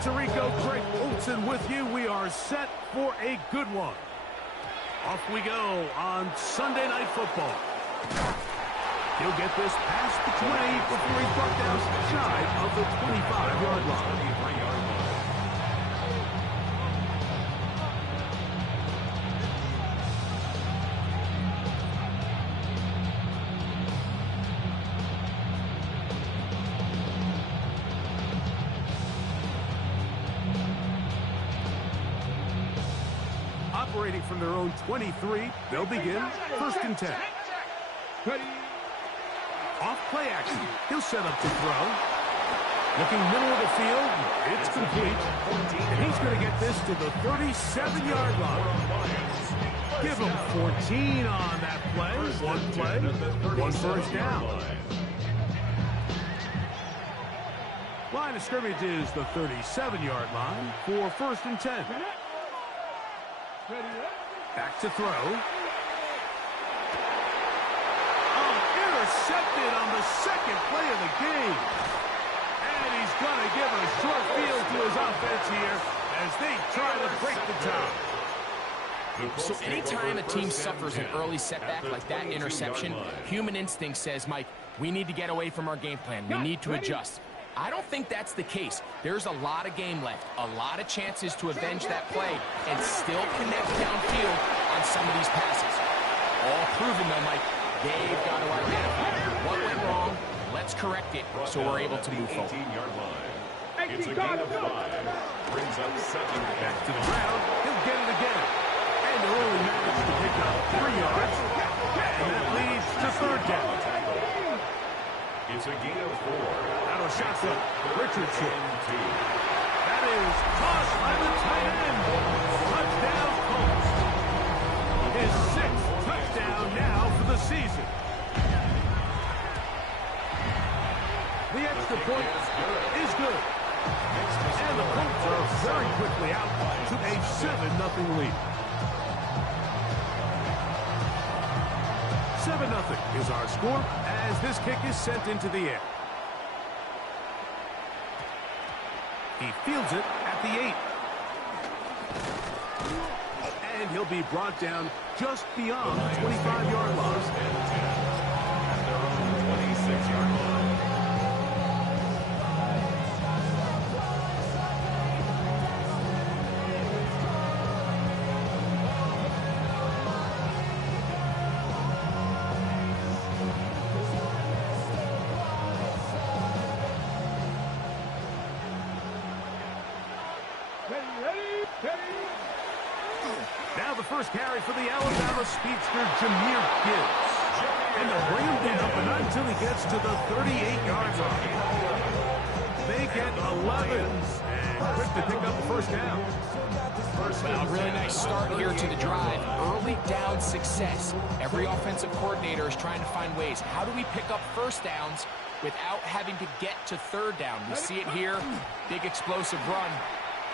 Tirico, Greg Olson with you. We are set for a good one. Off we go on Sunday Night Football. He'll get this past the 20 before he's brought down shy of the 25-yard line. Operating from their own 23, they'll begin 1st and 10. Ready. Off play action. He'll set up to throw. Looking middle of the field. It's complete. And he's going to get this to the 37-yard line. Give him 14 on that play. One first down. Line of scrimmage is the 37-yard line for 1st and 10. Back to throw. Intercepted on the second play of the game. And he's going to give a short field to his offense here as they try to break the tie. So anytime a team suffers an early setback like that interception, human instinct says, Mike, we need to get away from our game plan. We need to adjust. I don't think that's the case. There's a lot of game left, a lot of chances to avenge that play and still connect downfield on some of these passes. All proven, though, Mike. They've got to identify what went wrong. Let's correct it so we're able to move forward. It's a gain of 5. Brings up 2nd. Back to the ground. He'll get it again. And they'll only manage to pick up 3 yards. And that leads to 3rd down. It's a gain of 4. Out of shotgun. Richardson. That is tossed by the tight end. Touchdown Colts. His 6th touchdown now for the season. The extra point is good. And the Colts are very quickly out to a 7-0 lead. 7-0 is our score as this kick is sent into the air. He fields it at the 8. And he'll be brought down just beyond the 25-yard line. 26-yard line. Now the first carry for the Alabama speedster, Jahmyr Gibbs. And they'll bring him down, but not until he gets to the 38-yard line. They get 11, and quick to pick up the 1st down. Well, really nice start here to the drive. Early down success. Every offensive coordinator is trying to find ways. How do we pick up 1st downs without having to get to 3rd down? We see it here. Big explosive run.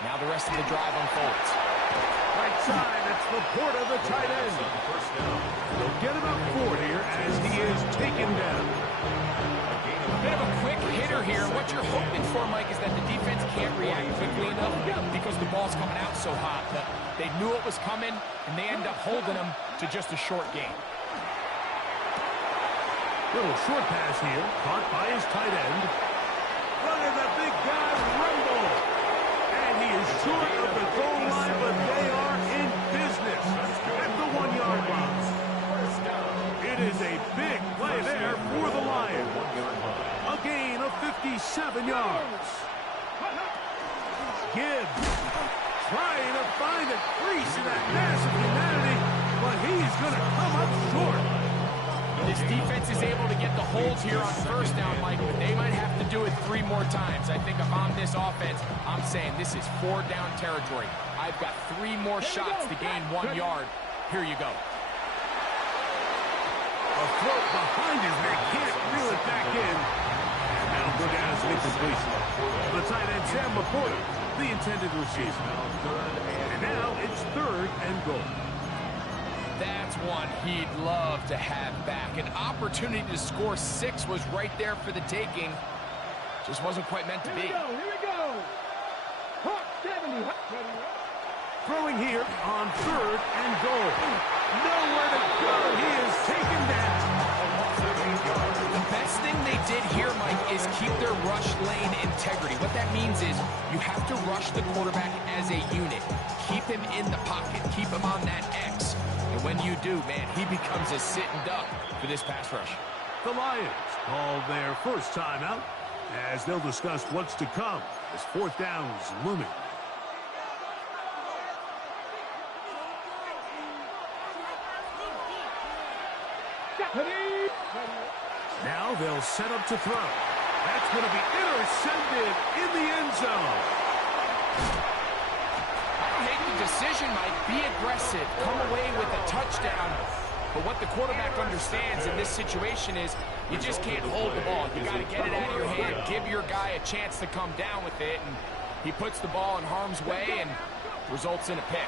Now the rest of the drive unfolds. Right side, that's Laporta, the tight end. They'll get him up 4 here as he is taken down. They have a quick hitter here. What you're hoping for, Mike, is that the defense can't react quickly enough because the ball's coming out so hot. But they knew it was coming, and they end up holding them to just a short gain. Little short pass here, caught by his tight end. Look at that big guy rumble. And he is short of the goal line, but they are in business at the 1-yard line. It is a big play there for the Lions. A gain of 57 yards. Gibbs trying to find a crease in that massive humanity, but he's going to come up short. This defense is able to get the holds here on 1st down, Mike, but they might have to do it 3 more times. I think if I'm this offense, I'm saying this is 4-down territory. I've got 3 more shots to gain 1 yard. Here you go. A throw behind his man, can't reel it back in. And that'll go down as an incompletion. The tight end, Sam Laporta, the intended receiver. And now it's 3rd and goal. That's one he'd love to have back. An opportunity to score 6 was right there for the taking. Just wasn't quite meant to be. Here we go. Throwing here on 3rd and goal. Nowhere to go. He is taken down. The best thing they did here, Mike, is keep their rush lane integrity. What that means is you have to rush the quarterback as a unit. Keep him in the pocket. Keep him on that X. And when you do, man, he becomes a sitting duck for this pass rush. The Lions call their first timeout as they'll discuss what's to come as 4th down is looming. Now they'll set up to throw. That's going to be intercepted in the end zone. I don't hate the decision, Mike. Be aggressive. Come away with a touchdown. But what the quarterback understands in this situation is you just can't hold the ball. You got to get it out of your hand. Give your guy a chance to come down with it. And he puts the ball in harm's way and results in a pick.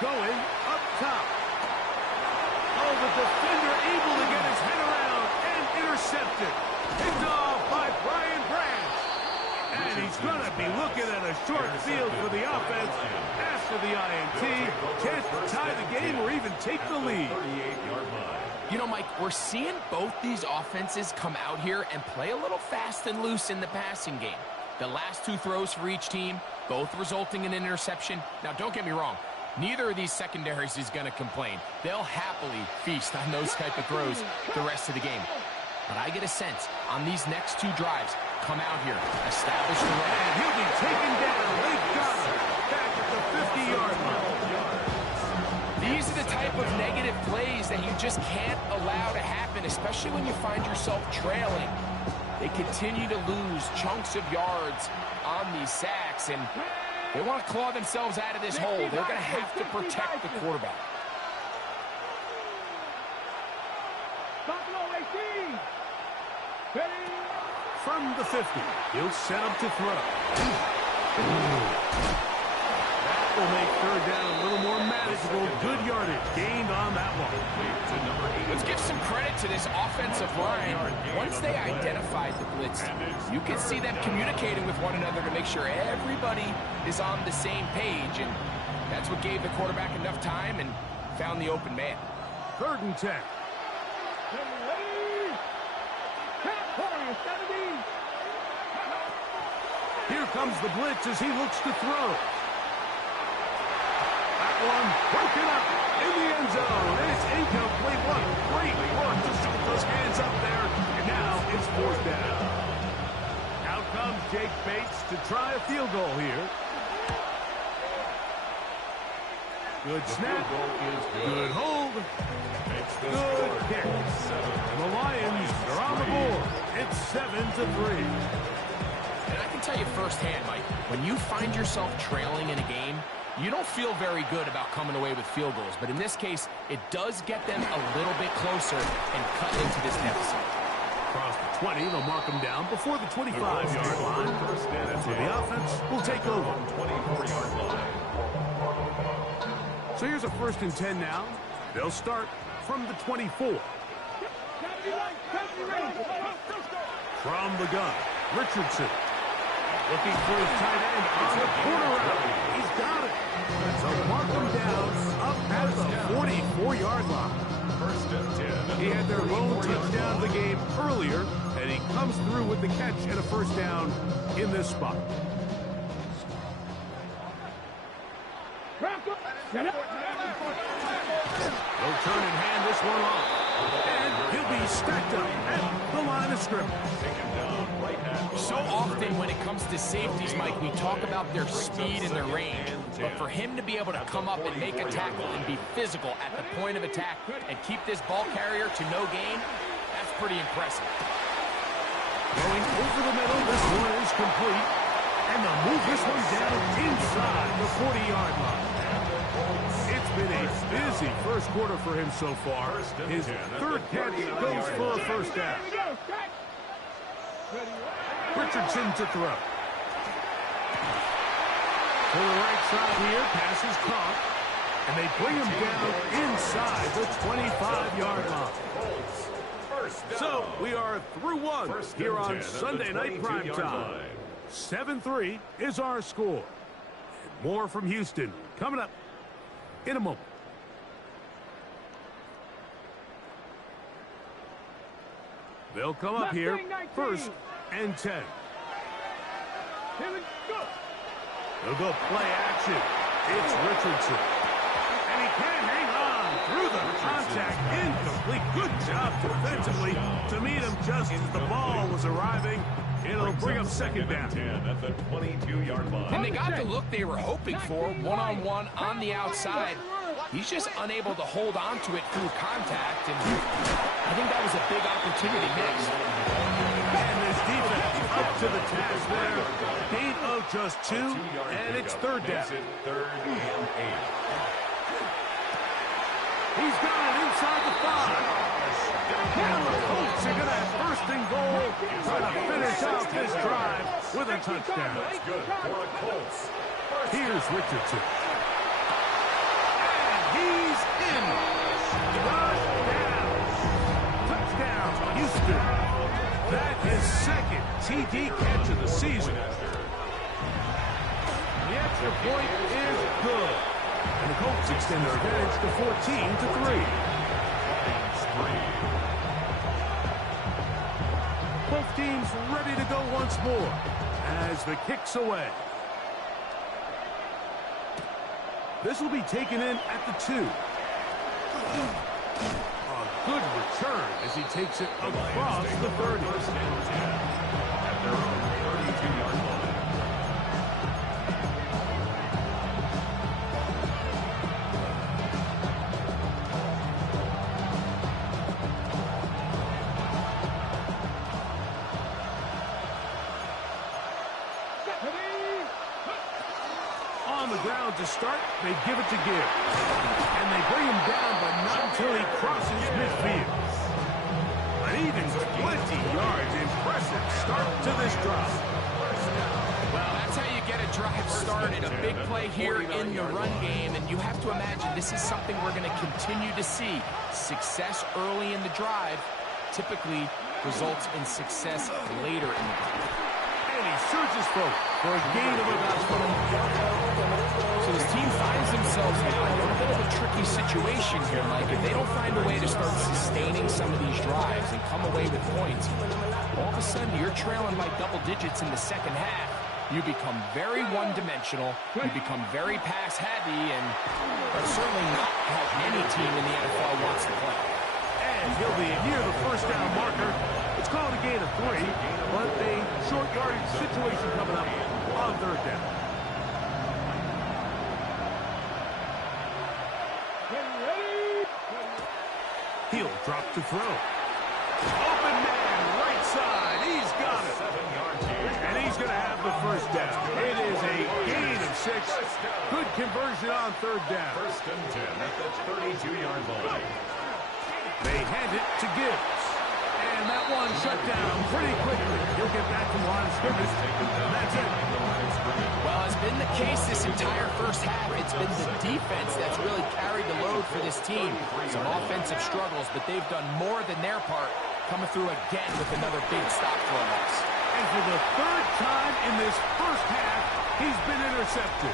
Going up top. Oh, the defender able to get his head around and intercepted. Picked off by Brian Branch. And he's going to be looking at a short field for the offense after the INT. Can't tie the game or even take the lead. You know, Mike, we're seeing both these offenses come out here and play a little fast and loose in the passing game. The last 2 throws for each team, both resulting in an interception. Now, don't get me wrong. Neither of these secondaries is going to complain. They'll happily feast on those type of throws the rest of the game. But I get a sense on these next 2 drives, come out here, establish the run. And he'll be taken down. They've got him back at the 50-yard line. These are the type of negative plays that you just can't allow to happen, especially when you find yourself trailing. They continue to lose chunks of yards on these sacks, and they want to claw themselves out of this hole. They're going to have to protect the quarterback. From the 50, he'll set up to throw. That will make 3rd down a little more manageable. Good yardage gained on that one. Let's give some credit to this offensive line. Once they identified the blitz, you can see them communicating with one another to make sure everybody is on the same page, and that's what gave the quarterback enough time and found the open man. 3rd and 10. Here comes the blitz as he looks to throw. That one broken up in the end zone. It's incomplete. What great work to shoot those hands up there. And now it's 4th down. Out comes Jake Bates to try a field goal here. Good snap. Good hold. Good kick. And the Lions are on the board. It's 7-3. And I can tell you firsthand, Mike, when you find yourself trailing in a game, you don't feel very good about coming away with field goals. But in this case, it does get them a little bit closer and cut into this deficit. Across the 20, they'll mark them down before the 25-yard line. That's where the offense will take over. 24-yard line. So here's a 1st and 10 now. They'll start from the 24. From the gun, Richardson. Looking for his tight end on the corner route. He's got it. So mark him down up at the 44-yard line. 1st and 10. He had their lone touchdown of the game earlier, and he comes through with the catch and a 1st down in this spot. They'll turn and hand this one off. And he'll be stacked up at the line of scrimmage. So often when it comes to safeties, Mike, we talk about their speed and their range. But for him to be able to come up and make a tackle and be physical at the point of attack and keep this ball carrier to no gain, that's pretty impressive. Going over the middle, this one is complete. And they'll move this one down inside the 40-yard line. It's been a busy first quarter for him so far. His 3rd catch goes for a 1st down. Richardson to throw. To the right side here, pass is caught. And they bring him down inside the 25-yard line. So we are through one here on Sunday Night Primetime. 7-3 is our score. And more from Houston coming up in a moment. They'll come up here, 1st and 10. Here we go. They'll go play action. It's Richardson. And he can't hang on through the contact. Incomplete. Good job defensively to meet him just as the ball was arriving. It'll bring up 2nd down. At the 22-yard line. And they got the look they were hoping for, one-on-one on the outside. He's just unable to hold on to it through contact, and I think that was a big opportunity missed. And this defense up to the task there. Gain of just 2, and it's 3rd down. 3rd and 8. He's got it inside the 5. Now the Colts are going to have 1st and goal, trying to finish out this drive with a touchdown. That's good for the Colts. Here's Richardson. He's in. Touchdown, Houston. That is 2nd TD catch of the season. The extra point is good. And the Colts extend their advantage to 14-3. Both teams ready to go once more as the kick's away. This will be taken in at the 2. A good return as he takes it across the 30. At their own 32-yard line. On the ground to start, they give it to Gibbs. And they bring him down, but not until he crosses midfield. An even 20 yards. Impressive start to this drive. Well, that's how you get a drive started. A big play here in the run game, and you have to imagine this is something we're going to continue to see. Success early in the drive typically results in success later in the drive. And he surges forward for a gain of about 12. So this team finds themselves now in a bit of a tricky situation here, Mike. If they don't find a way to start sustaining some of these drives and come away with points, all of a sudden you're trailing by double digits in the 2nd half. You become very one-dimensional, you become very pass-heavy, and that's certainly not how any team in the NFL wants to play. And he'll be near the 1st down marker. It's called a gain of 3, but a short yardage situation coming up on 3rd down. He'll drop to throw. Open man, right side. He's got it. And he's going to have the 1st down. It is a gain of 6. Good conversion on 3rd down. 1st and 10 at the 32-yard line. They hand it to Gibbs. And that one shut down pretty quickly. He'll get back from the line of scrimmage. And that's it. Well, it's been the case this entire 1st half. It's been the defense that's really carried the load for this team. Some offensive struggles, but they've done more than their part, coming through again with another big stop for a loss. And for the 3rd time in this 1st half, he's been intercepted.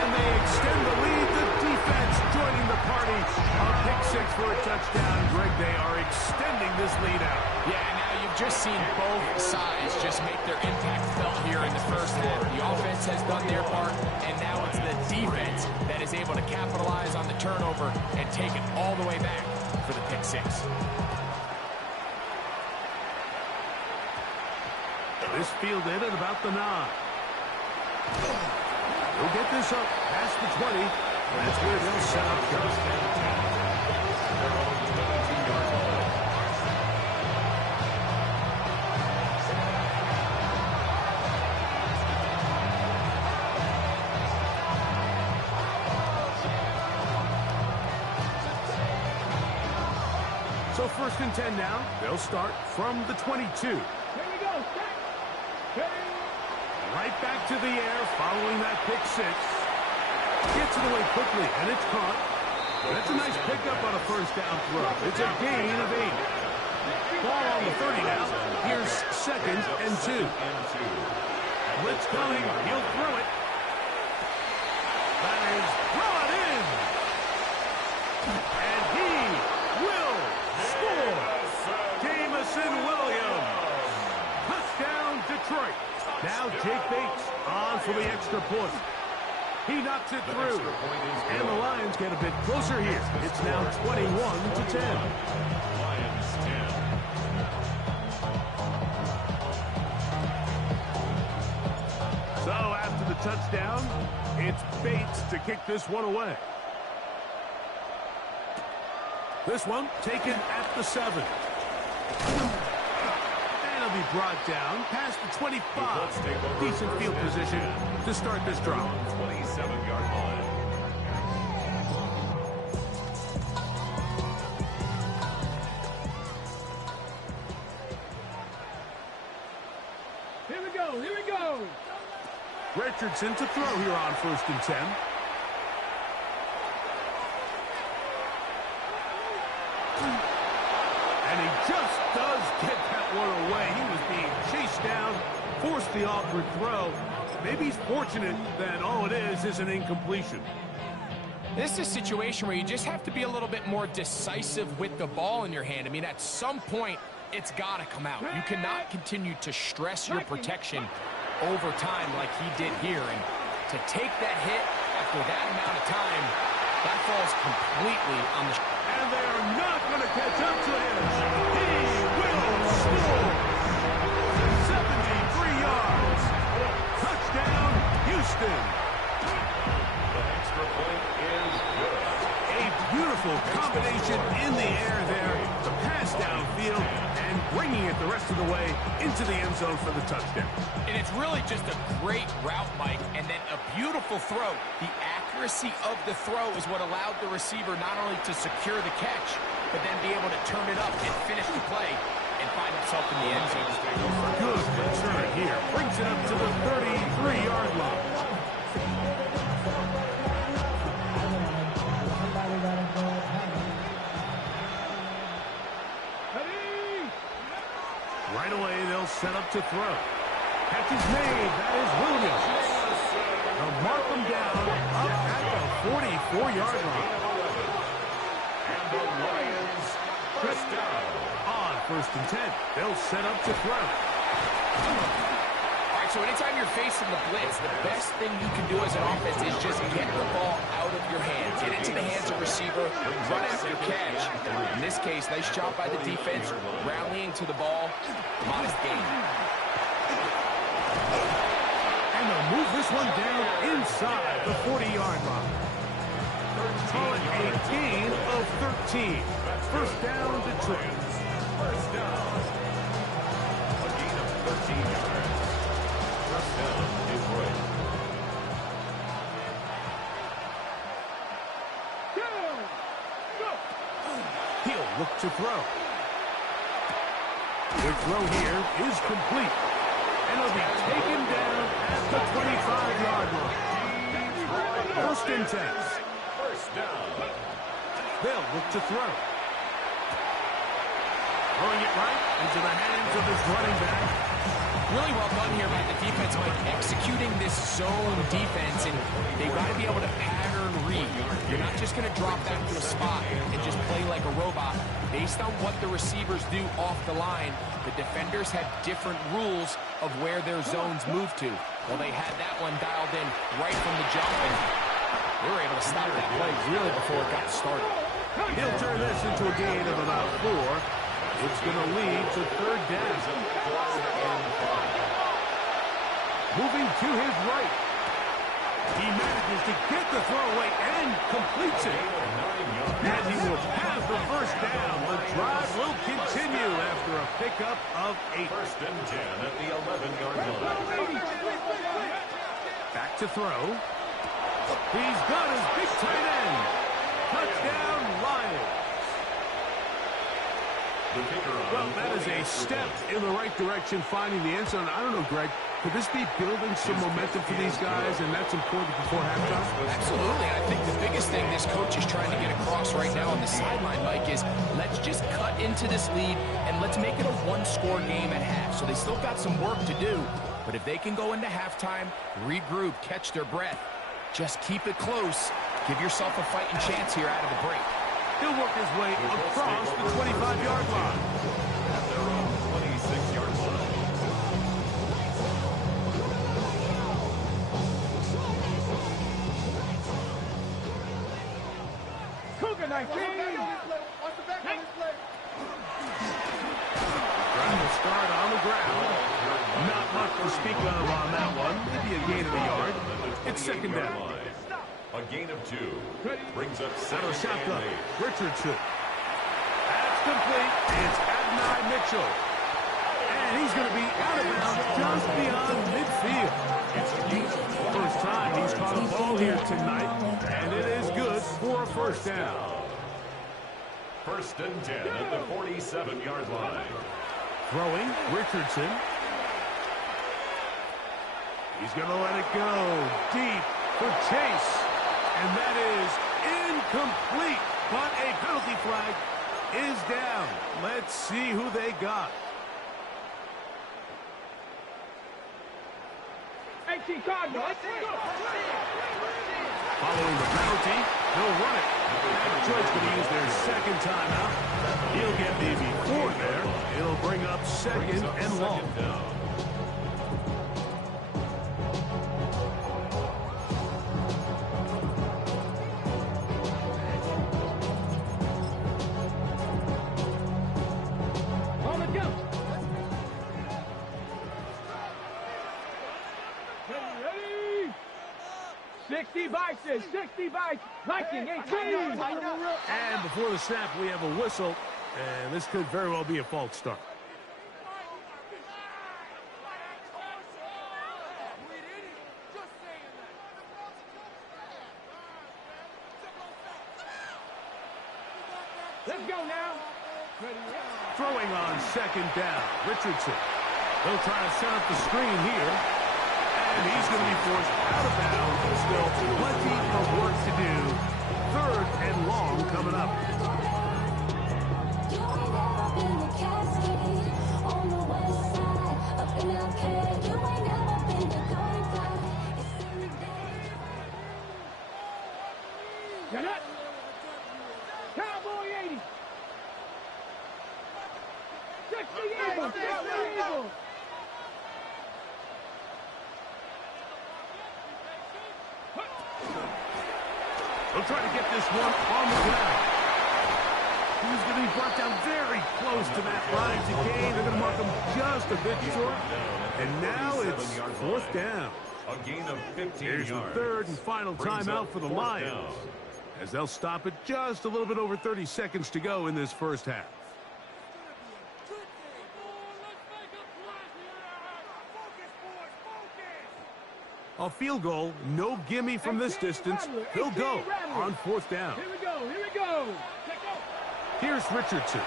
And they extend the lead. The defense joining the party. A pick 6 for a touchdown. Greg, they are extending this lead out. Yeah, now you've just seen both sides just make their impact felt here in the 1st half. The offense has done their part, and now it's the defense that is able to capitalize on the turnover and take it all the way back for the pick 6. This fielded at about the 9. We'll get this up past the 20. That's where they'll set up first. So 1st and 10 now. They'll start from the 22. Here we go. Ready? Right back to the air following that pick 6. Gets it away quickly, and it's caught. That's a nice pickup on a first down throw. It's a gain of 8. Ball on the 30 now. Here's 2nd and 2. Blitz coming. He'll throw it. That is brought in. And he will score. Jamison Williams. Touchdown, Detroit. Now Jake Bates on for the extra point. He knocks it through. And the Lions get a bit closer here. It's now 21-10. Lions 10. So after the touchdown, it's Bates to kick this one away. This one taken at the 7. And it'll be brought down past the 25. Decent field position to start this drive. 27-yard line. Here we go, here we go. Richardson to throw here on 1st and 10. And he just does get that one away. He was being chased down, forced the awkward throw. Maybe he's fortunate that all it is an incompletion. This is a situation where you just have to be a little bit more decisive with the ball in your hand. I mean, at some point, it's got to come out. You cannot continue to stress your protection over time like he did here. And to take that hit after that amount of time, that falls completely on the... And they're not going to catch up to him. He will score. 73 yards. Touchdown, Houston. The extra point is good. A beautiful combination in the air there. The pass downfield and bringing it the rest of the way into the end zone for the touchdown. And it's really just a great route, Mike, and then a beautiful throw. The accuracy of the throw is what allowed the receiver not only to secure the catch, but then be able to turn it up and finish the play and find himself in the end zone. Good return here. Brings it up to the 33-yard line. Right away, they'll set up to throw. Catch is made. That is Williams. They'll mark him down up at the 44-yard line. And the Lions press down. On 1st and 10, they'll set up to throw. All right, so anytime you're facing the blitz, the best thing you can do as an offense is just get the ball out of your hands. Get into the hands of receiver, run after catch. In this case, nice job by the defense, rallying to the ball, modest gain. And they'll move this one down inside the 40-yard line. Call it a gain of 13. First down, Detroit. First down. A gain of 13 yards. First down, Detroit. He'll look to throw. The throw here is complete. And it'll be taken down at the 25-yard line. 1st and 10. First down. They'll look to throw. Throwing it right into the hands of his running back. Really well done here by the defense, Mike, executing this zone defense, and they've got to be able to pattern read. You're not just going to drop back to a spot and just play like a robot. Based on what the receivers do off the line, the defenders have different rules of where their zones move to. Well, they had that one dialed in right from the jump, and they were able to stop that play really before it got started. He'll turn this into a gain of about 4. It's going to lead to 3rd down. Moving to his right. He manages to get the throw away and completes it. And he will have the first down. The drive will continue after a pickup of 8. First and 10 at the 11-yard line. Back to throw. He's got his big tight end. Touchdown, Lions. The kicker on Well, that is a step in the right direction, finding the end zone. I don't know, Greg, Could this be building some momentum for these guys, and that's important before halftime? Absolutely. I think the biggest thing this coach is trying to get across right now on the sideline, Mike, is let's just cut into this lead and let's make it a one-score game at half. So they still got some work to do, but if they can go into halftime, regroup, catch their breath, just keep it close, give yourself a fighting chance here out of the break. He'll work his way across the 25-yard line. At their own 26-yard line. Cougar 19. Trying to start on the ground. Not much to speak of on that one. Maybe a gain of a yard. It's second down. A gain of 2. Brings up Out of shotgun. 7. Richardson. That's complete. It's Adonai Mitchell. And he's going to be out of bounds just beyond midfield. First time he's caught a ball here tonight, and it is good for a first down. First and 10 at the 47-yard line. Throwing, Richardson. He's going to let it go deep for Chase. And that is incomplete, but a penalty flag is down. Let's see who they got. 18 Cardinals. Following the penalty, they'll run it. Detroit's going to use their second timeout. He'll get maybe 4 there. It'll bring up second and long. On the jump. Ready? 60 vices, 60 vices. Viking 18. And before the snap, we have a whistle. And this could very well be a false start. Let's go now. Throwing on second down, Richardson. They'll try to set up the screen here. And he's going to be forced out of bounds. Still plenty of work to do. Third and long coming up. Get up. Cowboy 80. 60 Eagles. 60 Eagles. They'll try to get this one on the ground. He's going to be brought down very close to that line to gain. They're going to mark him just a bit short. And now it's fourth down. A gain of 15 Here's the yards. third and final Brings timeout up for the fourth Lions, down. as they'll stop it just a little bit over 30 seconds to go in this first half. A field goal, no gimme from this distance. He'll go on fourth down. Here we go. Here we go. Let's go. Here's Richardson.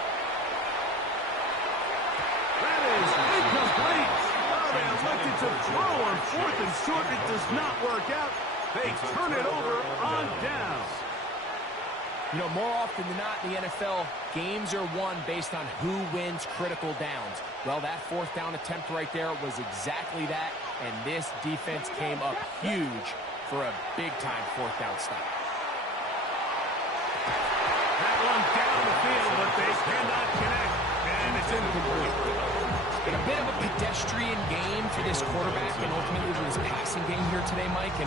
That is incomplete. Oh, they elected to throw on fourth and short. It does not work out. They turn it over on down. You know, more often than not in the NFL, games are won based on who wins critical downs. Well, that fourth down attempt right there was exactly that, and this defense came up huge for a big-time fourth down stop. That one down the field, but they cannot connect, and it's incomplete. Been a bit of a pedestrian game for this quarterback and ultimately for this passing game here today, Mike, and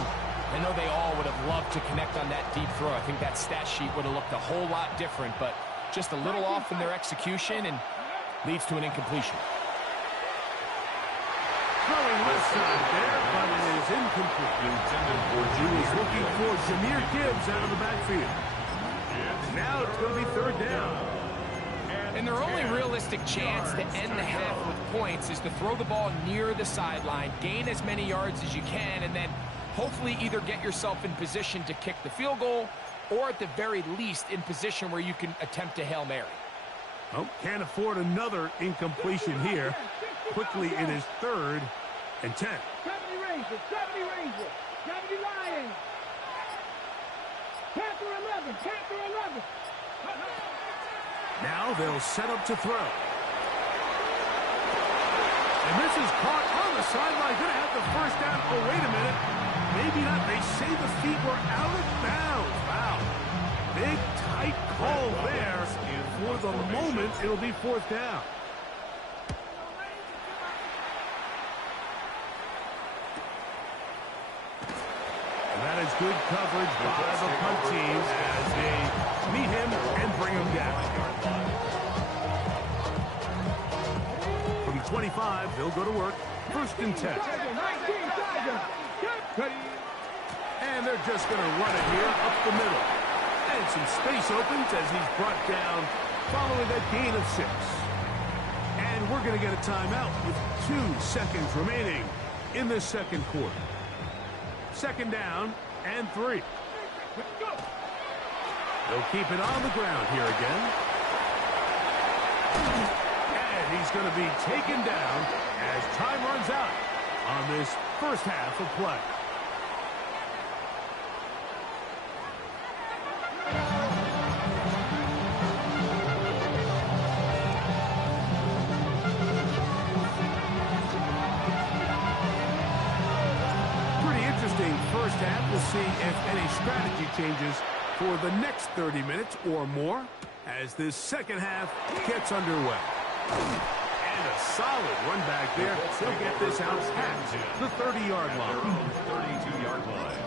I know they all would have loved to connect on that deep throw. I think that stat sheet would have looked a whole lot different, but just a little off in their execution and leads to an incompletion. Throwing left side there, but it is incomplete. He was looking for Jahmyr Gibbs out of the backfield. Now it's going to be third down. And their only realistic chance to end the half with points is to throw the ball near the sideline, gain as many yards as you can, and then hopefully either get yourself in position to kick the field goal or at the very least in position where you can attempt a Hail Mary. Oh, can't afford another incompletion here. Quickly, it is third and 10. 70 Rangers, 70 Rangers, 70 Lions. Panther 11, Panther 11. Now they'll set up to throw. And this is caught on the sideline. Going to have the first down. Oh, wait a minute. Maybe not. They say the feet were out of bounds. Wow. Big, tight call there. For the moment, it'll be fourth down. And that is good coverage by the punt team as they meet him and bring him down. From 25, they'll go to work. First and 10. And they're just going to run it here up the middle. And some space opens as he's brought down following that gain of 6. And we're going to get a timeout with 2 seconds remaining in this second quarter. Second down and 3. They'll keep it on the ground here again. And he's going to be taken down as time runs out on this first half of play. First half, we'll see if any strategy changes for the next 30 minutes or more as this second half gets underway. And a solid run back there. They'll get this out past the 30-yard line. 32-yard line.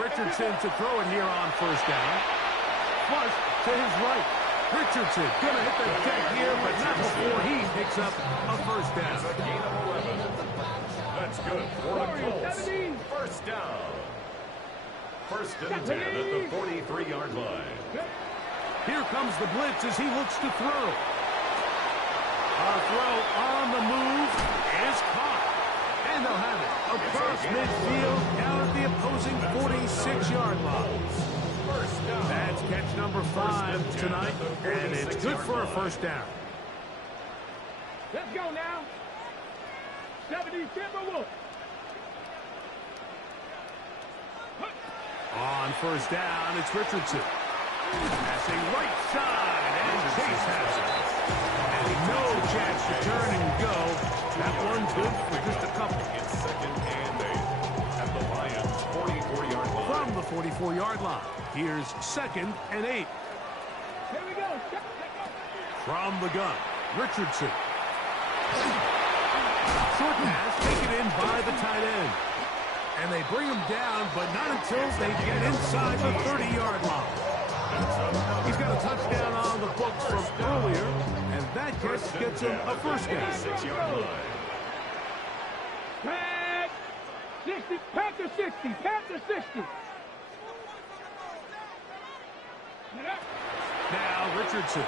Richardson to throw it here on first down. Flush to his right. Richardson going to hit the deck here, but not before he picks up a first down. Gain of 11. That's good for the Colts. First down. First and 10 at the 43-yard line. Here comes the blitz as he looks to throw. A throw on the move is caught. And they'll have it across midfield down at the opposing 46-yard line. That's catch number 5 tonight, and it's good for a first down. Let's go now. 70 Timberwolves. On first down, it's Richardson. Passing right side, and Chase has it. And no chance to turn and go. That one's good for just a couple. It's second and 8 at the Lions' 44-yard line. From the 44-yard line, here's second and 8. Here we go. From the gun, Richardson. Short pass taken in by the tight end. And they bring him down, but not until they get inside the 30-yard line. He's got a touchdown on the books from earlier, and that just gets him a first down. 6-yard line. Pat 60, Panther 60, Panther 60. Now Richardson.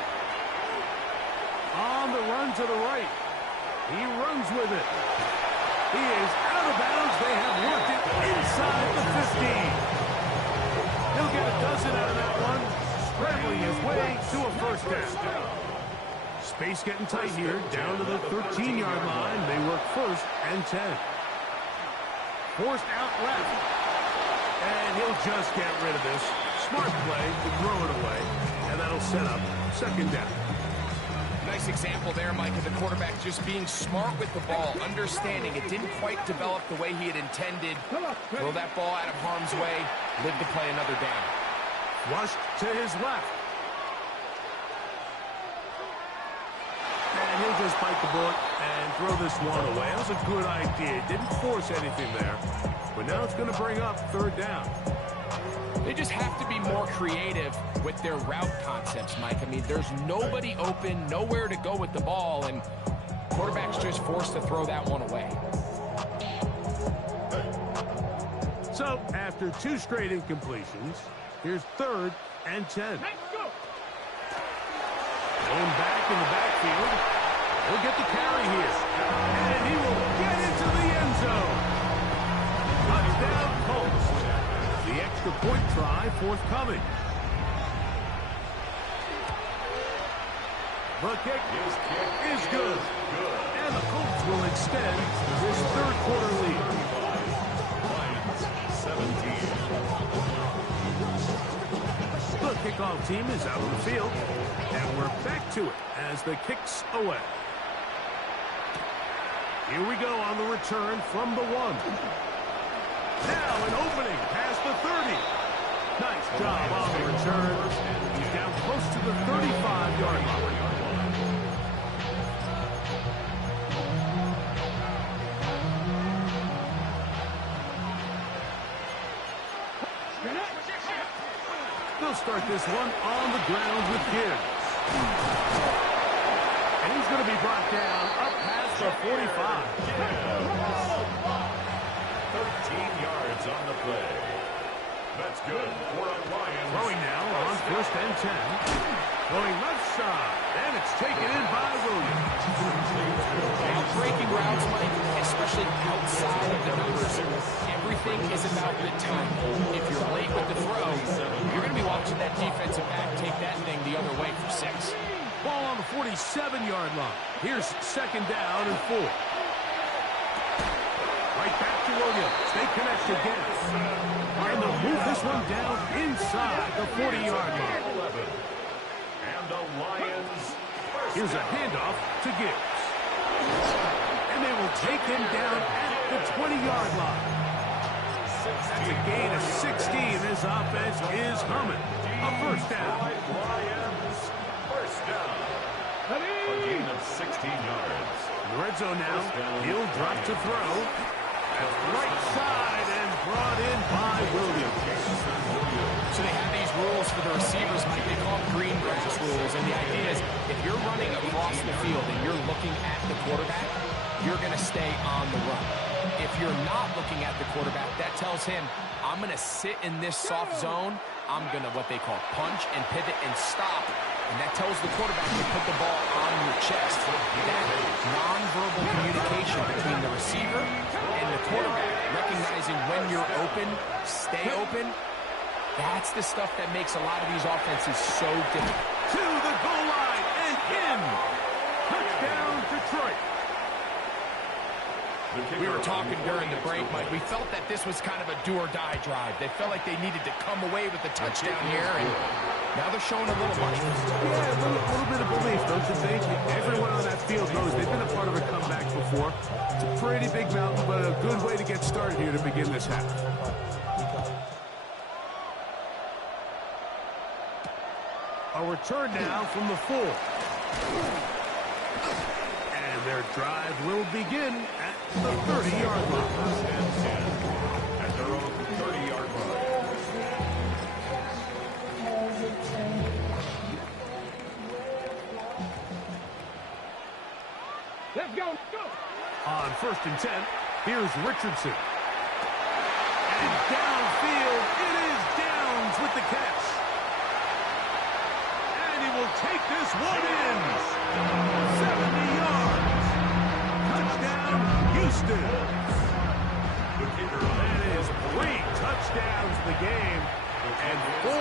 On the run to the right. He runs with it. He is out of bounds. They have worked it inside the 15. He'll get a dozen out of that one, scrambling his way to a first down. Space getting tight here, down to the 13-yard line. They work first and 10. Forced out left. And he'll just get rid of this. Smart play to throw it away. And that'll set up second down. Nice example there, Mike, of the quarterback just being smart with the ball, understanding it didn't quite develop the way he had intended. Throw that ball out of harm's way, live to play another down. Flushed to his left. And he'll just bite the bullet and throw this one away. That was a good idea. Didn't force anything there. But now it's going to bring up third down. They just have to be more creative with their route concepts, Mike. I mean, there's nobody open, nowhere to go with the ball, and quarterback's just forced to throw that one away. So, after 2 straight incompletions, here's third and 10. Let's go. Going back in the backfield. He'll get the carry here. And he will get into the end zone. Touchdown. down Colts. The extra point try forthcoming. The kick is good. And the Colts will extend this third quarter lead. Lions 17. The kickoff team is out of the field. And we're back to it as the kick's away. Here we go on the return from the 1. Now an opening past the 30. Nice job on the return. He's down close to the 35-yard line. They'll start this one on the ground with Gibbs. And he's going to be brought down up past the 45. 13 yards on the play. That's good for a Lions. Throwing now on 1st and 10. Going left side. And it's taken in by Williams. Now breaking routes, Mike, especially outside of the numbers, everything is about the time. If you're late with the throw, you're going to be watching that defensive back take that thing the other way for 6. Ball on the 47-yard line. Here's 2nd down and 4. Right back to Williams. They connect again. And they'll move this one down inside the 40-yard line. And the Lions. Here's a handoff to Gibbs. And they will take him down at the 20-yard line. That's a gain of 16. This offense is humming. A 1st down. Lions. 1st down. A gain of 16 yards. In the red zone now. He'll drop to throw. That's right side and brought in by Williams. So they have these rules for the receivers, Mike. They call them green grass rules. And the idea is if you're running across the field and you're looking at the quarterback, you're going to stay on the run. If you're not looking at the quarterback, that tells him, I'm going to sit in this soft zone. I'm going to what they call punch and pivot and stop. And that tells the quarterback to put the ball on your chest. That nonverbal communication between the receiver and the quarterback, recognizing when you're open, stay open, that's the stuff that makes a lot of these offenses so difficult. To the goal line and in. Touchdown, Detroit. We were talking during the break, Mike. We felt that this was kind of a do-or-die drive. They felt like they needed to come away with the touchdown here, and now they're showing a little belief. Yeah, a little bit of belief, don't you think? Everyone on that field knows they've been a part of a comeback before. It's a pretty big mountain, but a good way to get started here to begin this half. A return now from the 4. And their drive will begin at the 30-yard line. 1st and 10 at their own 30-yard line. Let's go. On 1st and 10, here's Richardson. And downfield, it is Downs with the catch. And he will take this one in. 70 yards. Touchdown, Houston. That is 3 touchdowns in the game and 4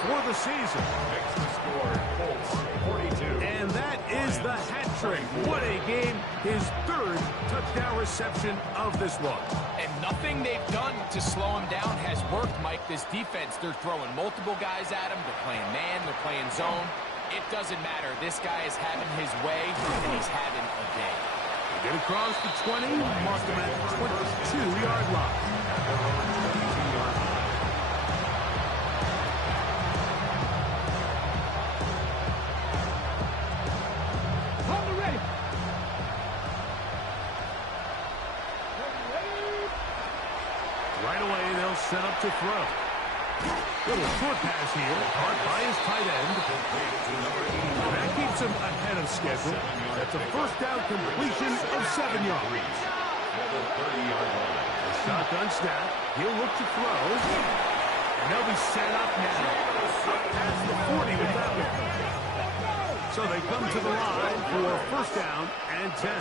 for the season. Extra score, Colts 42. And that is the hat trick. What a game. His 3rd touchdown reception of this one. And nothing they've done to slow him down has worked, Mike. This defense, they're throwing multiple guys at him. They're playing man, they're playing zone. It doesn't matter. This guy is having his way, and he's having a day. Get across the 20, mark him at the 22-yard line. Right away, they'll set up to throw. Little short pass here, caught by his tight end. That keeps him ahead of schedule. That's a 1st down completion of 7 yards. The shotgun snap. He'll look to throw. And they'll be set up now. Up past the 40 with that one. So they come to the line for 1st down and 10.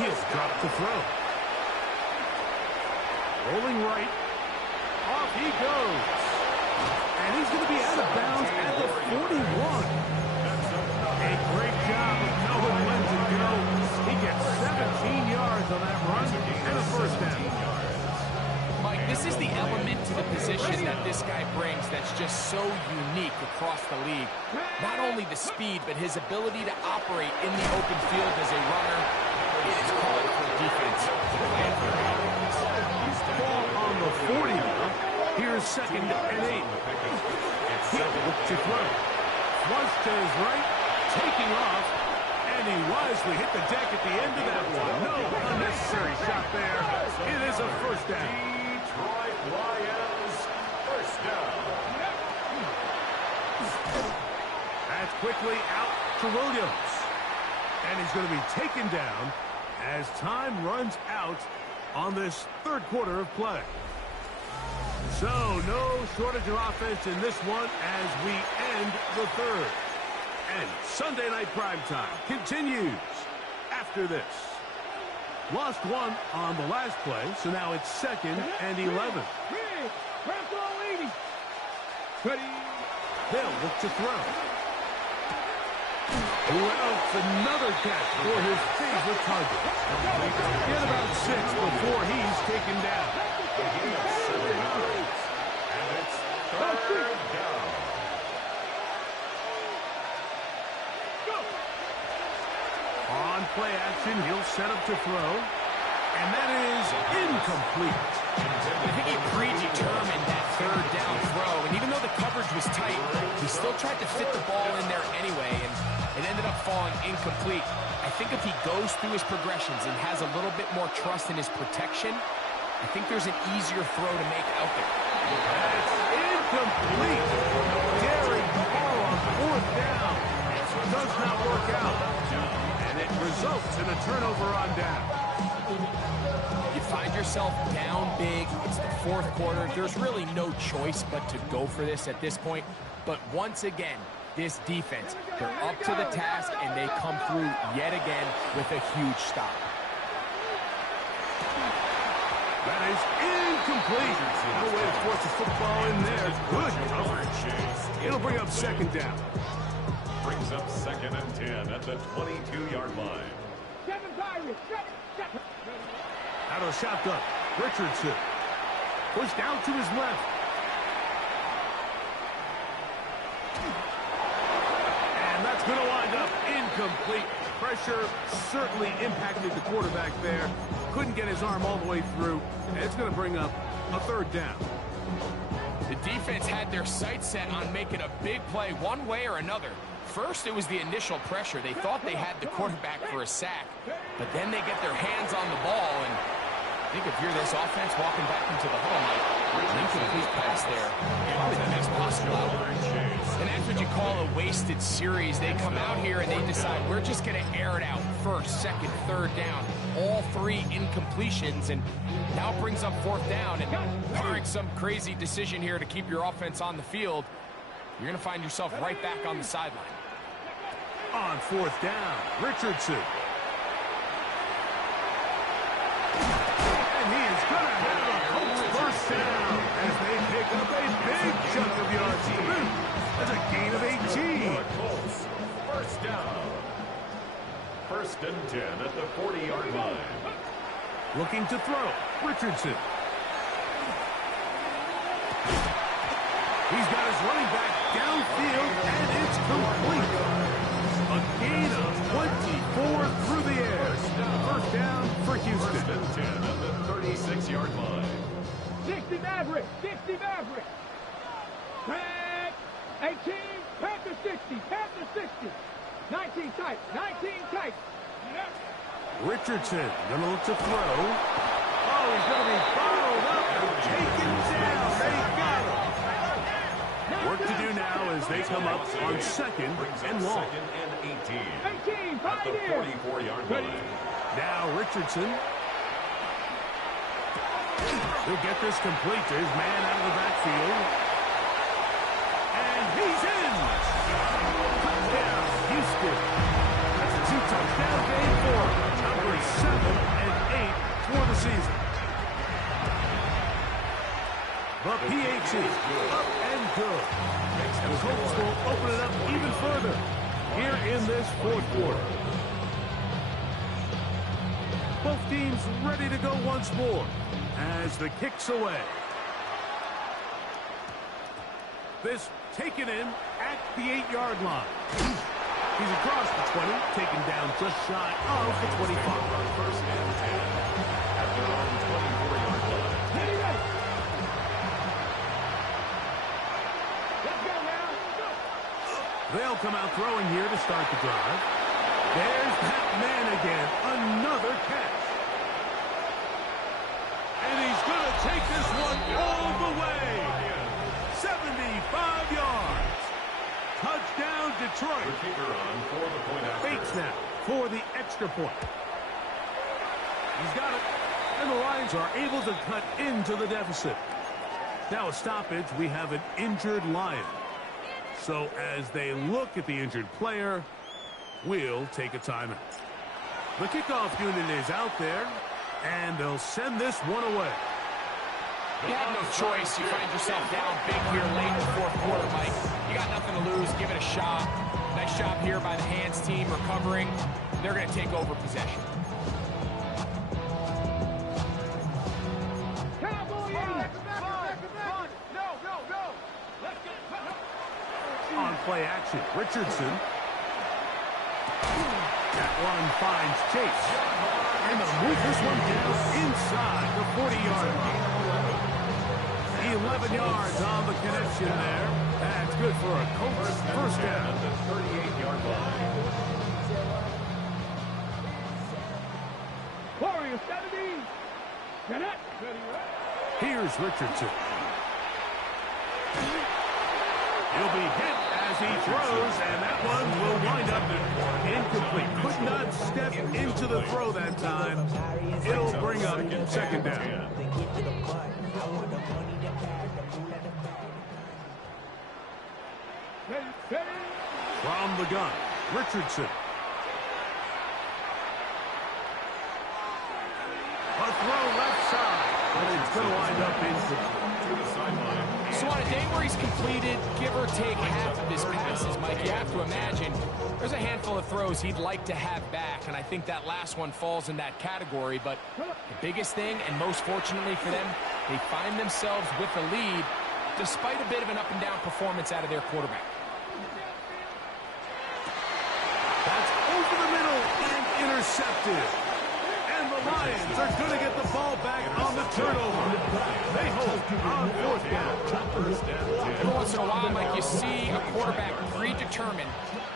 He'll drop to throw. Rolling right. Off he goes. And he's going to be out of bounds at the 41. A great job of knowing when to go. He gets 17 yards on that run and a first down. Mike, this is the element to the position that this guy brings that's just so unique across the league. Not only the speed, but his ability to operate in the open field as a runner. It is hard for defense to plan for him. Ball on the 40 now. Here's 2nd and 8. He'll look to throw. Flush to his right, taking off, and he wisely hit the deck at the end of that one. No unnecessary shot there. It is a first down. Detroit Lions, first down. That's quickly out to Williams. And he's going to be taken down as time runs out on this third quarter of play. So, no shortage of offense in this one as we end the third. And Sunday Night Primetime continues after this. Lost one on the last play, so now it's 2nd and 11. They'll look to throw. Who else? Another catch for his favorite target. Get about 6 before he's taken down. And it's third down. On play action, he'll set up to throw. And that is incomplete. I think he predetermined that third down throw, and even though the coverage was tight, he still tried to fit the ball in there anyway, and it ended up falling incomplete. I think if he goes through his progressions and has a little bit more trust in his protection, I think there's an easier throw to make out there. That's incomplete. Daring ball on 4th down. Does not work out. And it results in a turnover on down. You find yourself down big. It's the 4th quarter. There's really no choice but to go for this at this point. But once again, this defense, they're up to the task, and they come through yet again with a huge stop. That is incomplete. No way to force the football in there. Good coverage. It'll bring up 2nd down. Brings up 2nd and 10 at the 22-yard line. Out of the shotgun, Richardson. Pushed down to his left. And that's going to wind up incomplete. Pressure certainly impacted the quarterback there. Couldn't get his arm all the way through. And it's going to bring up a 3rd down. The defense had their sights set on making a big play one way or another. First, it was the initial pressure. They thought they had the quarterback for a sack, but then they get their hands on the ball, and I think if you're this offense walking back into the huddle, Mike, an incomplete pass there, probably the best possible outcome. And that's what you call a wasted series. They come out here and they decide, we're just going to air it out. 1st, 2nd, 3rd down. All 3 incompletions, and now brings up 4th down. And barring some crazy decision here to keep your offense on the field, you're going to find yourself right back on the sideline. On 4th down, Richardson. And he is going to have a Colts first down as they pick up a big chunk of yards to boot. That's a gain of 18. Colts, first down. 1st and 10 at the 40-yard line. Looking to throw, Richardson. He's got his running back downfield, and it's complete. A gain of 24 through the air. First down for Houston. 1st and 10 at the 36-yard line. 60 Maverick, 60 Maverick. 18, Panther 60, Panther 60. 19 tight, 19 tight. Richardson gonna look to throw. Oh, he's gonna be followed up and taken down. They got him. Work to do now as they come up on 2nd and long. 2nd and 18. 18, At the 44-yard line. Now Richardson. He'll get this complete to his man out of the backfield. And he's in. Touchdown, Houston. That's a 2-touchdown game for number 7 and 8 for the season. Colts will open it up even further here in this fourth quarter. Both teams ready to go once more as the kick's away. This taken in at the 8-yard line. He's across the 20, taken down just shy of the 25. First and 10 at their own 24-yard line. Ready, ready. Let's go now. Go. They'll come out throwing here to start the drive. There's that man again. Another catch. And he's going to take this one all the way. 75 yards. Touchdown, Detroit. The kicker on for the point after. Bates now for the extra point. He's got it. And the Lions are able to cut into the deficit. Now a stoppage, we have an injured Lion. So as they look at the injured player, we'll take a timeout. The kickoff unit is out there, and they'll send this one away. You have no choice. You find yourself down big here late in the fourth quarter, Mike. You got nothing to lose. Give it a shot. Nice job here by the hands team recovering. They're going to take over possession. On play action, Richardson. That one finds Chase. And they'll move this one down inside the 40-yard line. 11 yards on the connection there. That's good for a Colts first down. At the 38-yard line. Warriors 70. Get it. Here's Richardson. He'll be hit as he throws, and that one will wind up incomplete. Could not step into the throw that time. It'll bring up second down. From the gun, Richardson. A throw left side, but it's going to wind up To the sideline. So on a day where he's completed, give or take half of his passes, Mike, you have to imagine there's a handful of throws he'd like to have back, and I think that last one falls in that category. But the biggest thing, and most fortunately for them, they find themselves with the lead despite a bit of an up-and-down performance out of their quarterback. That's over the middle and intercepted. And the Lions are going to get the ball back on the turnover. They hold on fourth down. Every once in a while, Mike, you see a quarterback predetermined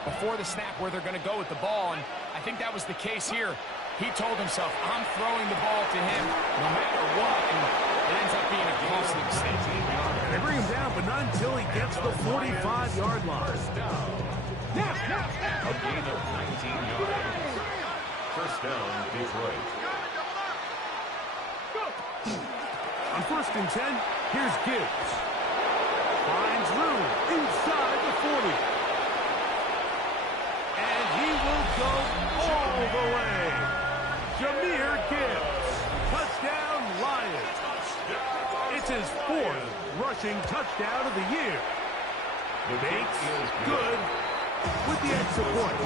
before the snap where they're going to go with the ball, and I think that was the case here. He told himself, I'm throwing the ball to him no matter what, and it ends up being a costly mistake. They bring him down, but not until he gets the 45-yard line. A gain of 19 yards. First down, Detroit. On first and 10, here's Gibbs. Finds room inside the 40. And he will go all the way. Jahmyr Gibbs. Touchdown, Lions. It's his fourth rushing touchdown of the year. Bates good with the extra point.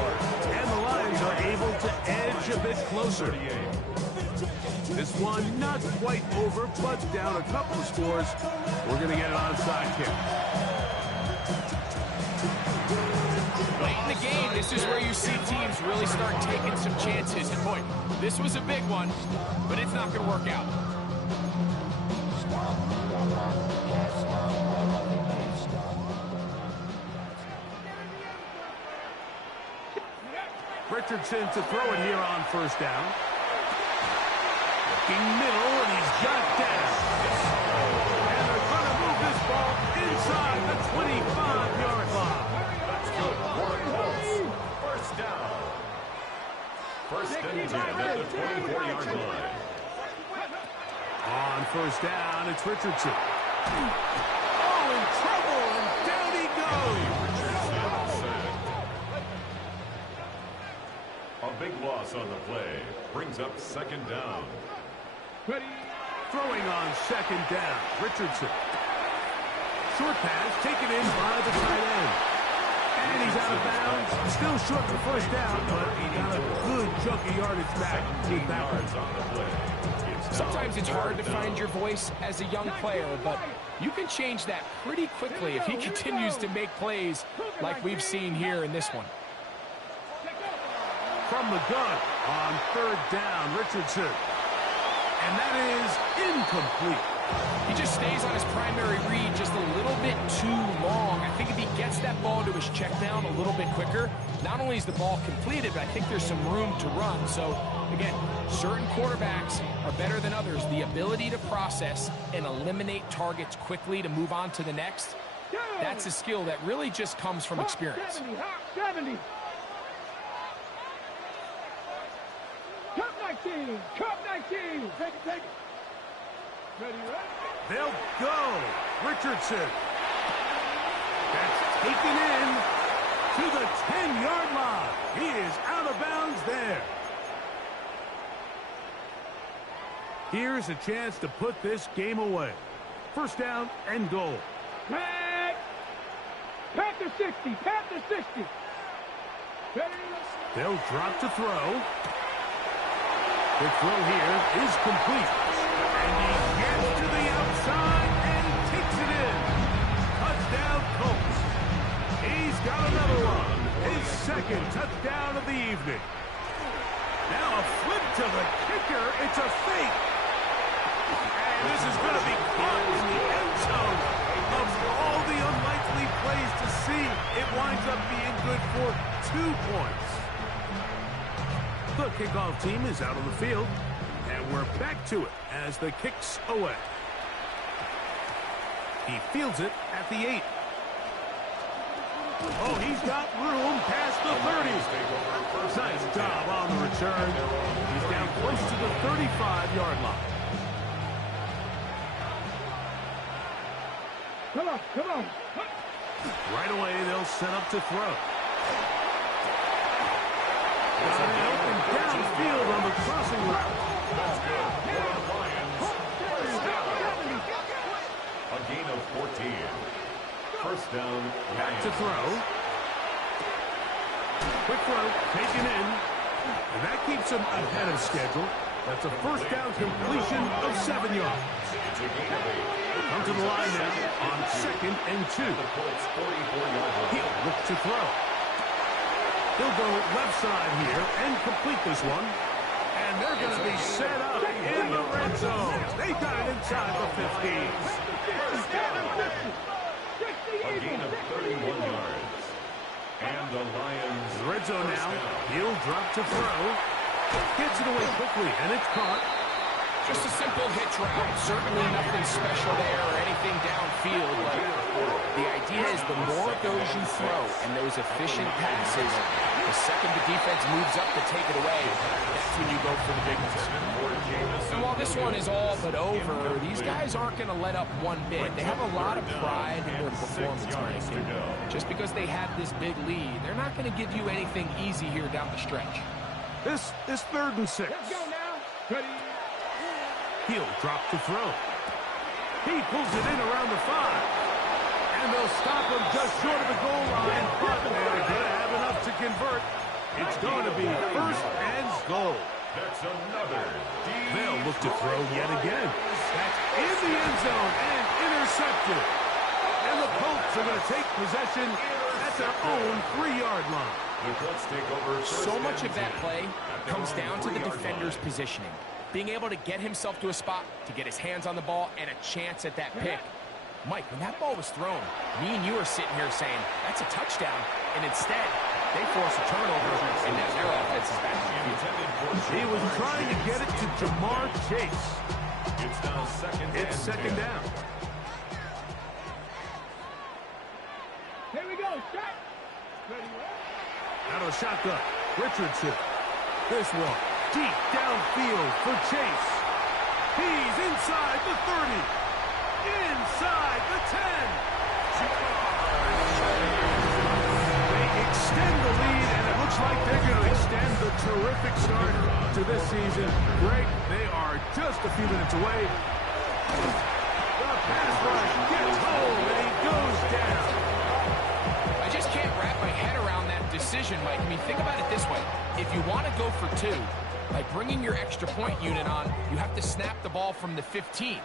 And the Lions are able to edge a bit closer. This one not quite over, but down a couple of scores. We're going to get an onside kick. Late in the game, this is where you see teams really start taking some chances. And boy, this was a big one, but it's not going to work out. Richardson to throw it here on first down. Looking middle, and he's got down. And they're going to move this ball inside the 25-yard line. That's good. First down. First and 10 at the 24-yard line. On first down, it's Richardson. Oh, in trouble, and down he goes. A big loss on the play. Brings up second down. Throwing on second down, Richardson. short pass taken in by the tight end. And he's out of bounds. Still short for first down, but he got a good chunk of yardage back with that one. Sometimes it's hard to find your voice as a young player, but you can change that pretty quickly if he continues to make plays like we've seen here in this one. From the gun on third down, Richardson. And that is incomplete. He just stays on his primary read just a little bit too long. I think if he gets that ball to his check down a little bit quicker, not only is the ball completed, but I think there's some room to run. So, again, certain quarterbacks are better than others. The ability to process and eliminate targets quickly to move on to the next, that's a skill that really just comes from experience. 70. Cup 19. Cup 19. Take it. Ready, ready. They'll go. Richardson. That's taken in to the 10-yard line. He is out of bounds there. Here's a chance to put this game away. First down and goal. Pat to 60. Pat to 60. Ready. They'll drop to throw. The throw here is complete. And he gets to the outside and takes it in. Touchdown, Colts. He's got another one. His second touchdown of the evening. Now a flip to the kicker. It's a fake. And this is going to be caught in the end zone. Of all the unlikely plays to see, it winds up being good for 2 points. The kickoff team is out on the field, and we're back to it as the kick's away. He fields it at the 8. Oh, he's got room past the 30. Nice job on the return. He's down close to the 35-yard line. Come on. Right away, they'll set up to throw. Got an open downfield on the crossing route. That's good. A gain of 14. First down. Back to throw. Quick throw, taken in. And that keeps him ahead of schedule. That's a first down completion of 7 yards. Come to the line now on 2nd and 2. He'll look to throw. He'll go left side here and complete this one. And they're going to be set up in the red zone. They got it inside the 15. A gain of 31 yards. And the Lions. Red zone now. He'll drop to throw. Gets it away quickly, and it's caught. Just a simple hitch route. Certainly nothing special there or anything downfield, but the idea is the more of those you throw and those efficient passes, the second the defense moves up to take it away, that's when you go for the big ones. And while this one is all but over, these guys aren't going to let up one bit. They have a lot of pride in their performance, Mike. Just because they have this big lead, they're not going to give you anything easy here down the stretch. This is 3rd and 6. Let's go now. Ready. He'll drop to throw. He pulls it in around the 5. And they'll stop him just short of the goal line, but they're going to have enough to convert. It's going to be 1st and goal. That's another. They'll look to throw yet again. That's in the end zone and intercepted. And the Colts are going to take possession at their own 3-yard line. The Colts take over. So much of that play comes down to the defender's positioning. Being able to get himself to a spot, to get his hands on the ball, and a chance at that pick. Mike, when that ball was thrown, me and you are sitting here saying, that's a touchdown. And instead, they force a turnover, and now their offense is back. He was trying to get it to Jamar Chase. It's now second down. Here we go. Shot. Ready. Out of the shotgun, Richardson. This one, deep downfield for Chase. He's inside the 30. Inside the 10. They extend the lead, and it looks like they're going to extend the terrific start to this season. Greg, they are just a few minutes away. The pass rush gets home, and he goes down. I just can't wrap my head around that decision, Mike. I mean, think about it this way. If you want to go for 2, by bringing your extra point unit on, you have to snap the ball from the 15.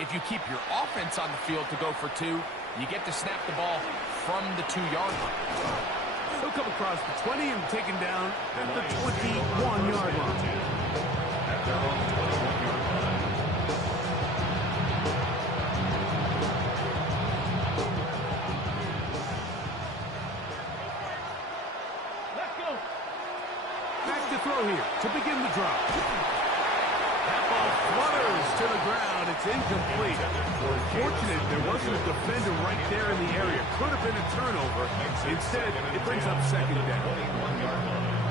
If you keep your offense on the field to go for 2, you get to snap the ball from the 2-yard line. He'll come across the 20 and taken down at the 21-yard line. At their own 21-yard line. Let's go. Back to throw here to begin the drive. That ball flutters to the ground. It's incomplete. Fortunate there wasn't a defender right there in the area. Could have been a turnover. Instead, it brings up second down.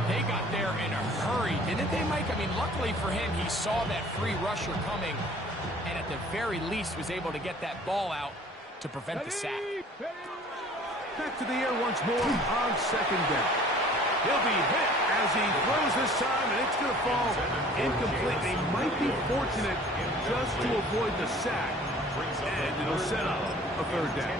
They got there in a hurry, didn't they, Mike? I mean, luckily for him, he saw that free rusher coming, and at the very least was able to get that ball out to prevent the sack. Back to the air once more on second down. He'll be hit as he throws this time, and it's going to fall incomplete. They might be fortunate just to avoid the sack, and it'll set up a third down.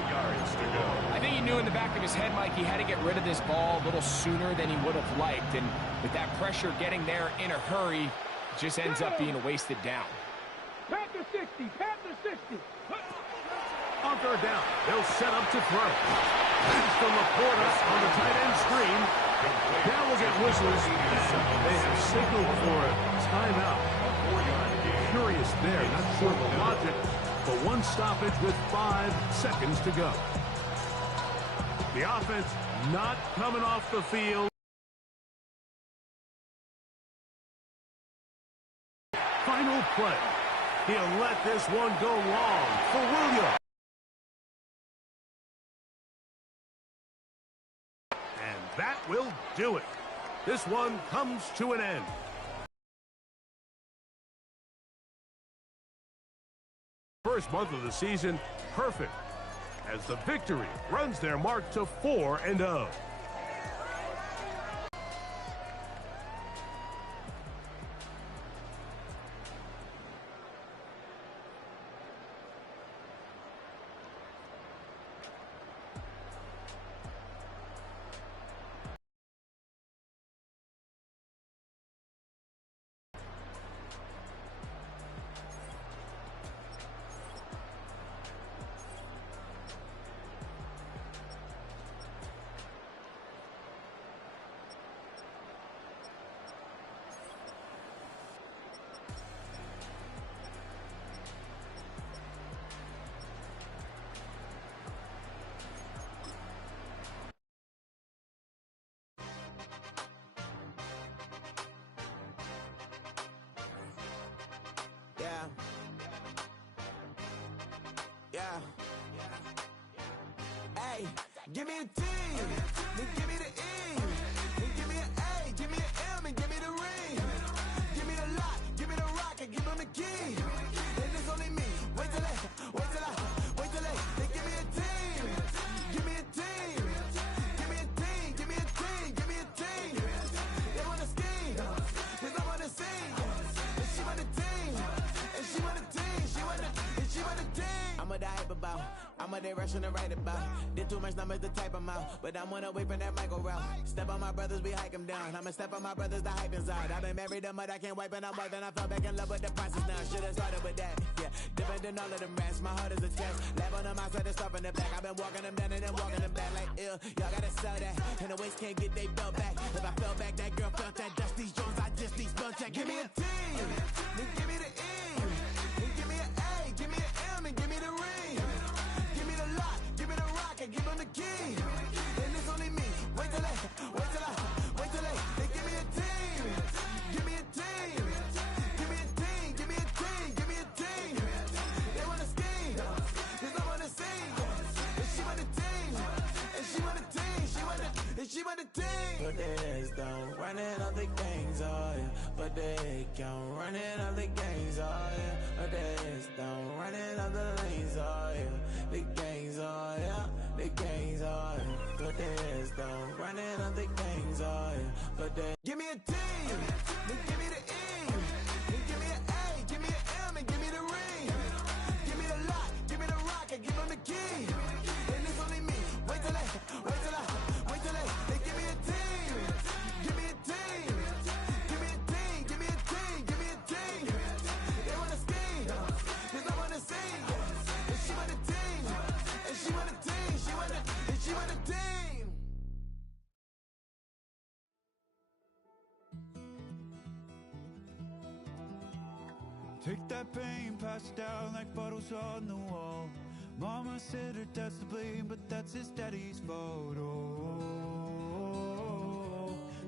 I think he knew in the back of his head, Mike, he had to get rid of this ball a little sooner than he would have liked, and with that pressure getting there in a hurry, it just ends up being a wasted down. Panther 60, Panther 60. On third down, they'll set up to throw. That's from Laporta on the tight end screen. Now we'll get whistles. They have signaled for a timeout. Curious there, not sure of the logic, but one stoppage with 5 seconds to go. The offense not coming off the field. Final play. He'll let this one go long for Williams. And that will do it. This one comes to an end. First month of the season, perfect, as the victory runs their mark to 4-0. Yeah. Hey, give me a T, then give me the E, then give me an A, give me an M, and give me the ring. Give me the lock, give me the rock, and give them the key. And it's only me. Wait till they give me a team. Give me a team. Give me a team. Give me a team. Give me a team. They wanna scheme, 'cause I wanna sing. And she want the team. And she want the team. She want the team. I'm a die about. I'm a direction to write about. Did too much numbers to type them out. But I'm one away from that Michael route. Step on my brothers, we hike them down. I'ma step on my brothers, the hype inside. I've been married them, but I can't wipe and I'm wiping. I fell back in love with the process now. Should've started with that. Yeah, different than all of them rats. My heart is a test. Lab on them outside, stuff in the back. I've been walking them down and then walking them back like ill. Y'all gotta sell that. And the waist can't get they belt back. If I fell back, that girl felt that. Dust these Jones, I just need spell check. Give me a T, then give me the E, then give me an A, give me an M, and give me the ring. Give me the lock, give me the rock, and give them the key. And it's only me. Wait till they give me a team. Give me a team. Give me a team. Give me a team. Give me a team. They wanna scheme, 'cause I wanna sing. And she want a team. And she want a team. She want a team. But there's down running all the gangs, oh yeah. But they can't running all the gangs, oh yeah. But there's down running all the lanes, oh yeah. The gangs, oh yeah. The gangs, oh yeah. But there's down running all the gangs, oh yeah. But they give me a team, then give me the E, then give me an A, give me an M, and give me the ring. Give me the lock, give me the rock, and give them the key. Take that pain, pass it down like bottles on the wall. Mama said her dad's to blame, but that's his daddy's fault. Oh,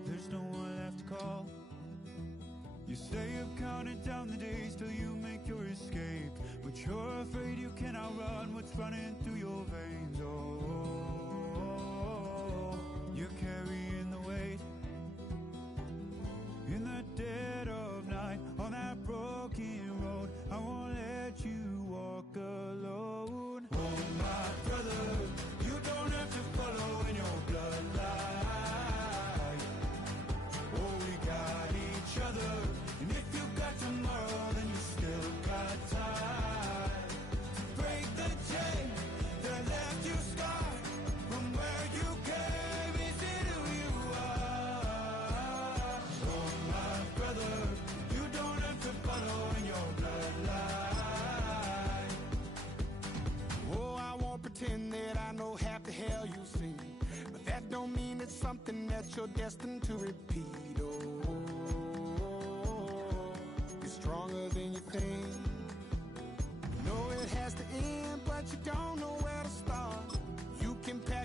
there's no one left to call. You stay up counting down the days till you make your escape, but you're afraid you cannot run what's running through your veins. Oh, you're carrying the weight in the dead of night on that broken road. I won't let you walk alone. Oh, my brother, you don't have to follow in your bloodline. Oh, we got each other, and if you got tomorrow, then you still got time to break the chain that left you scarred from where you came into who you are. Oh, my brother, you don't have to follow in your bloodline. Oh, I won't pretend that I know half the hell you've seen, but that don't mean it's something that you're destined to repeat. Oh, you're stronger than you think. You know it has to end, but you don't know where to start. You can pass